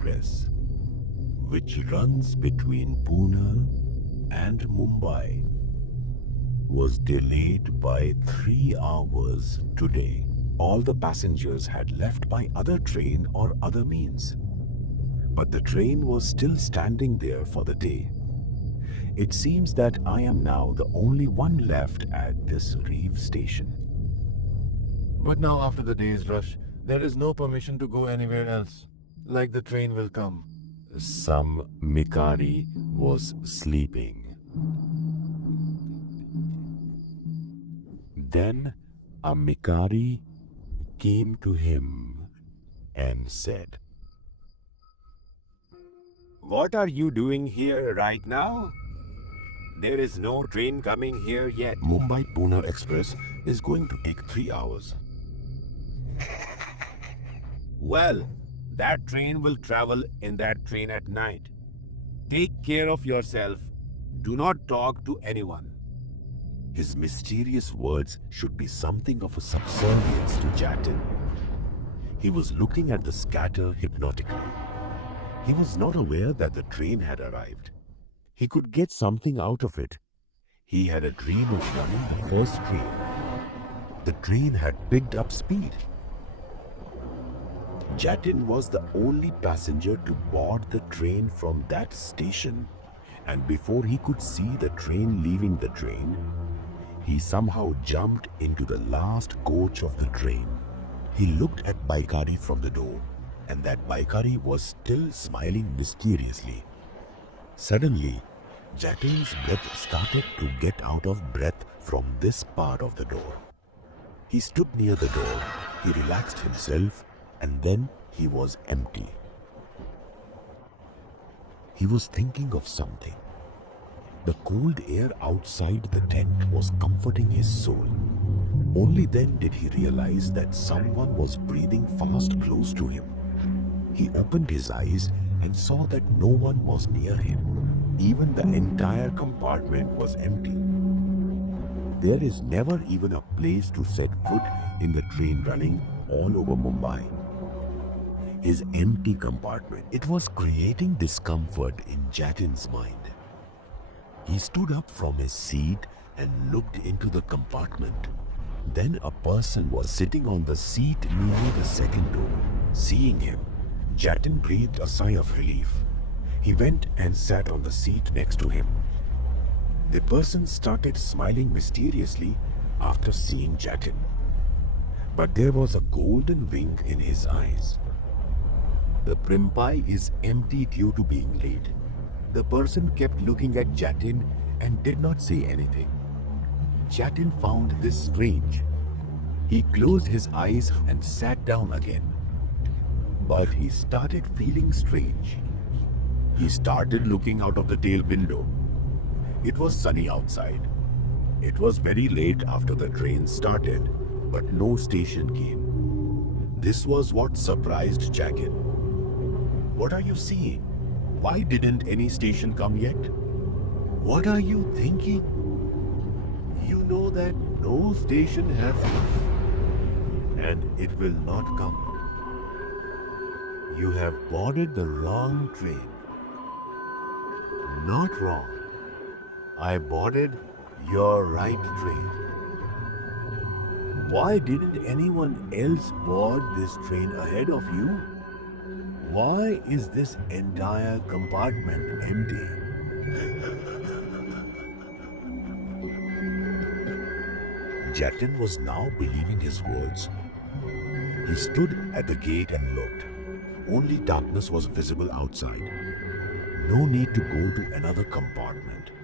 Express, which runs between Pune and Mumbai, was delayed by 3 hours today. All the passengers had left by other train or other means, but the train was still standing there for the day. It seems that I am now the only one left at this Reeve station. But now, after the day's rush, there is no permission to go anywhere else. Like the train will come. Some Mikari was sleeping. Then a Mikari came to him and said, "What are you doing here right now? There is no train coming here yet. Mumbai-Pune Express is going to take 3 hours." "Well, that train will travel in that train at night. Take care of yourself. Do not talk to anyone." His mysterious words should be something of a subservience to Jatin. He was looking at the scatter hypnotically. He was not aware that the train had arrived. He could get something out of it. He had a dream of running the first train. The train had picked up speed. Jatin was the only passenger to board the train from that station, and before he could see the train leaving the train, he somehow jumped into the last coach of the train. He looked at Baikari from the door, and that Baikari was still smiling mysteriously. Suddenly, Jatin's breath started to get out of breath from this part of the door. He stood near the door, he relaxed himself, and then he was empty. He was thinking of something. The cold air outside the tent was comforting his soul. Only then did he realize that someone was breathing fast close to him. He opened his eyes and saw that no one was near him. Even the entire compartment was empty. There is never even a place to set foot in the train running all over Mumbai. His empty compartment, it was creating discomfort in Jatin's mind. He stood up from his seat and looked into the compartment. Then a person was sitting on the seat near the second door. Seeing him, Jatin breathed a sigh of relief. He went and sat on the seat next to him. The person started smiling mysteriously after seeing Jatin. But there was a golden wink in his eyes. The Primpai is empty due to being late. The person kept looking at Jatin and did not say anything. Jatin found this strange. He closed his eyes and sat down again. But he started feeling strange. He started looking out of the tail window. It was sunny outside. It was very late after the train started, but no station came. This was what surprised Jatin. "What are you seeing? Why didn't any station come yet? What are you thinking? You know that no station has come, and it will not come. You have boarded the wrong train." "Not wrong. I boarded your right train." "Why didn't anyone else board this train ahead of you? Why is this entire compartment empty?" Jatin was now believing his words. He stood at the gate and looked. Only darkness was visible outside. No need to go to another compartment.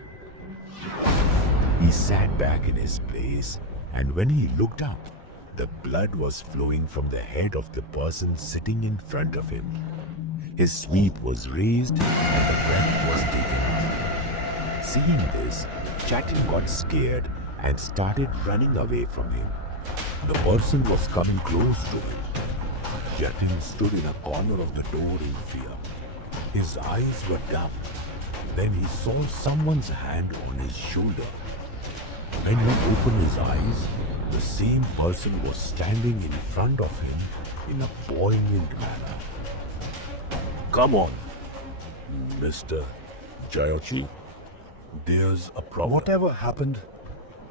He sat back in his place, and when he looked up, the blood was flowing from the head of the person sitting in front of him. His sleeve was raised and the breath was taken. Seeing this, Jatin got scared and started running away from him. The person was coming close to him. Jatin stood in a corner of the door in fear. His eyes were dumb. Then he saw someone's hand on his shoulder. When he opened his eyes, the same person was standing in front of him in a poignant manner. Come on, Mr. Jayochi. There's a problem. Whatever happened,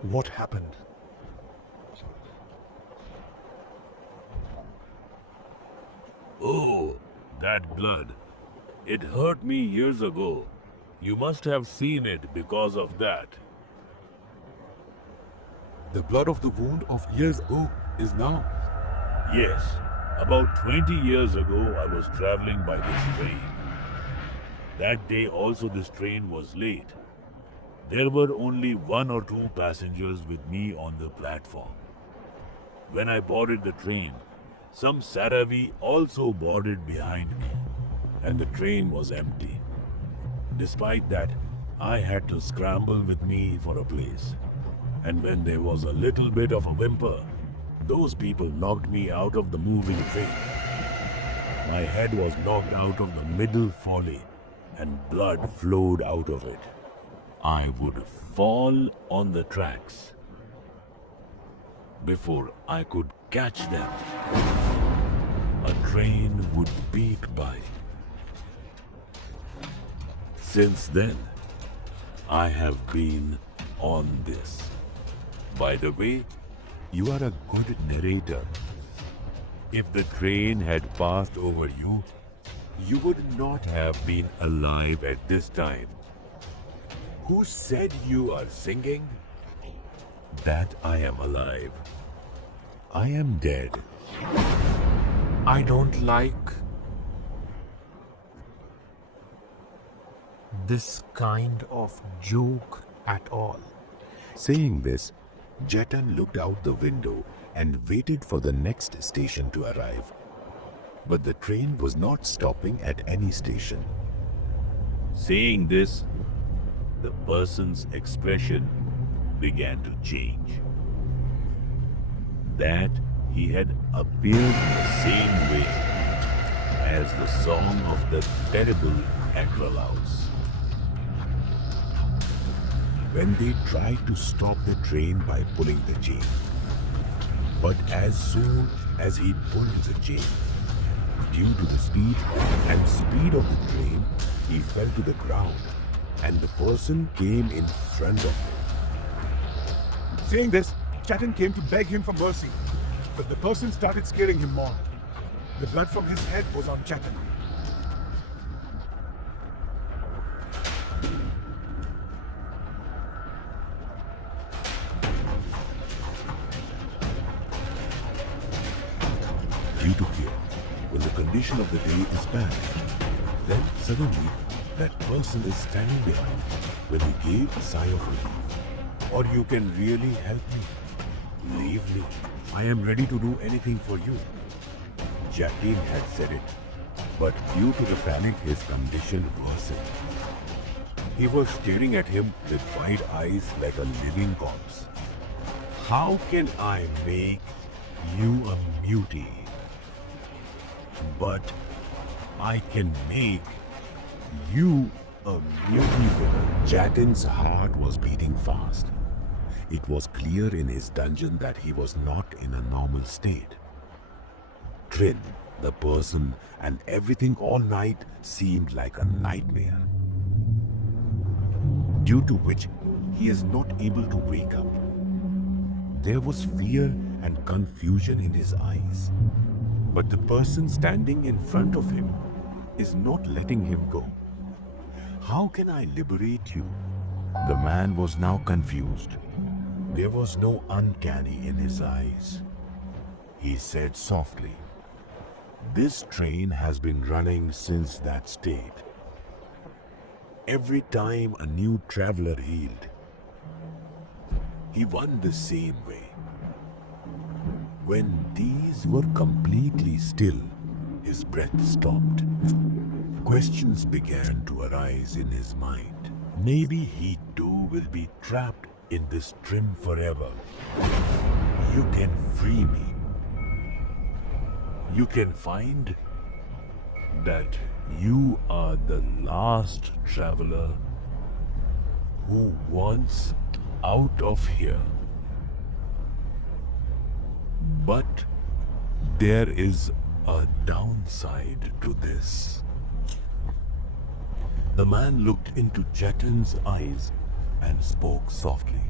what happened? Oh, that blood. It hurt me years ago. You must have seen it because of that. The blood of the wound of years ago is now. Yes, about 20 years ago, I was traveling by this train. That day also this train was late. There were only one or two passengers with me on the platform. When I boarded the train, some Saravi also boarded behind me, and the train was empty. Despite that, I had to scramble with me for a place. And when there was a little bit of a whimper, those people knocked me out of the moving train. My head was knocked out of the middle folly, and blood flowed out of it. I would fall on the tracks. Before I could catch them, a train would beat by. Since then, I have been on this. By the way, you are a good narrator. If the train had passed over you, you would not have been alive at this time. Who said you are singing? That I am alive. I am dead. I don't like this kind of joke at all. Saying this, Jatan looked out the window and waited for the next station to arrive. But the train was not stopping at any station. Seeing this, the person's expression began to change. That he had appeared the same way as the song of the terrible Acrolaus. When they tried to stop the train by pulling the chain. But as soon as he pulled the chain, due to the speed of the train, he fell to the ground, and the person came in front of him. Saying this, Chatan came to beg him for mercy, but the person started scaring him more. The blood from his head was on Chatan. Due to fear, when the condition of the day is bad, then suddenly that person is standing behind when he gave a sigh of relief. Or you can really help me. Leave me. I am ready to do anything for you. Jacqueline had said it, but due to the panic his condition worsened. He was staring at him with wide eyes like a living corpse. How can I make you a mutie? But I can make you a mutie winner. Jatin's heart was beating fast. It was clear in his dungeon that he was not in a normal state. Trin, the person, and everything all night seemed like a nightmare, due to which he is not able to wake up. There was fear and confusion in his eyes. But the person standing in front of him is not letting him go. How can I liberate you? The man was now confused. There was no uncanny in his eyes. He said softly, "This train has been running since that state. Every time a new traveler healed, he won the same way. When these were completely still, his breath stopped. Questions began to arise in his mind. Maybe he too will be trapped in this trim forever. You can free me. You can find that you are the last traveler who wants out of here. But there is a downside to this. The man looked into Jatin's eyes and spoke softly.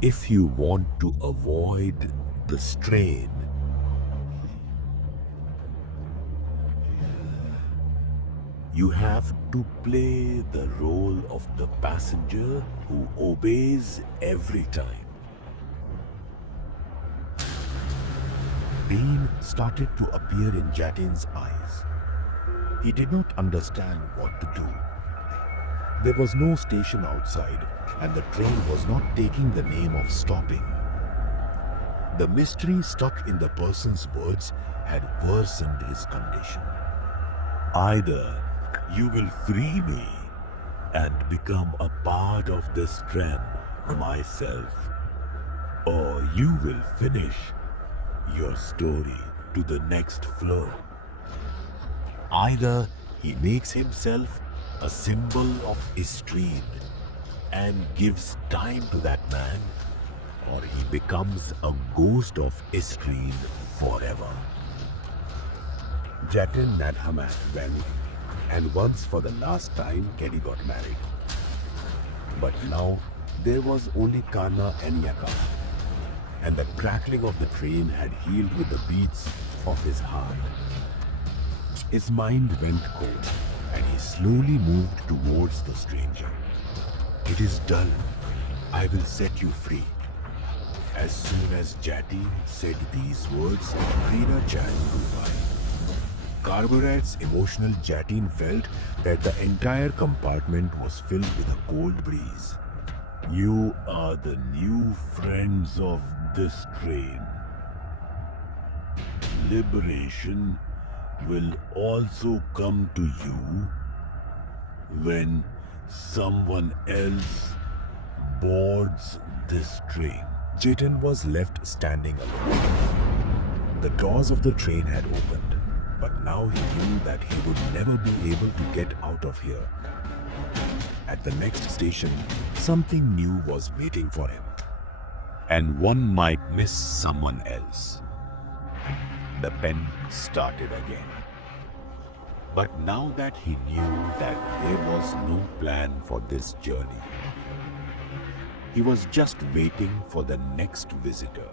If you want to avoid the strain, you have to play the role of the passenger who obeys every time. Pain started to appear in Jatin's eyes. He did not understand what to do. There was no station outside, and the train was not taking the name of stopping. The mystery stuck in the person's words had worsened his condition. Either you will free me and become a part of this trend myself, or you will finish your story to the next floor. Either he makes himself a symbol of Istreen and gives time to that man, or he becomes a ghost of Istreen forever. Jatin Nadhamat vanished, and once for the last time Kenny got married. But now there was only Kana and Yaka, and the crackling of the train had healed with the beats of his heart. His mind went cold, and he slowly moved towards the stranger. It is done. I will set you free. As soon as Jati said these words, Rina Chan grew by. Carburet's emotional Jatin felt that the entire compartment was filled with a cold breeze. You are the new friends of this train. Liberation will also come to you when someone else boards this train. Jatin was left standing alone. The doors of the train had opened, but now he knew that he would never be able to get out of here. At the next station, something new was waiting for him, and one might miss someone else. The pen started again. But now that he knew that there was no plan for this journey, he was just waiting for the next visitor.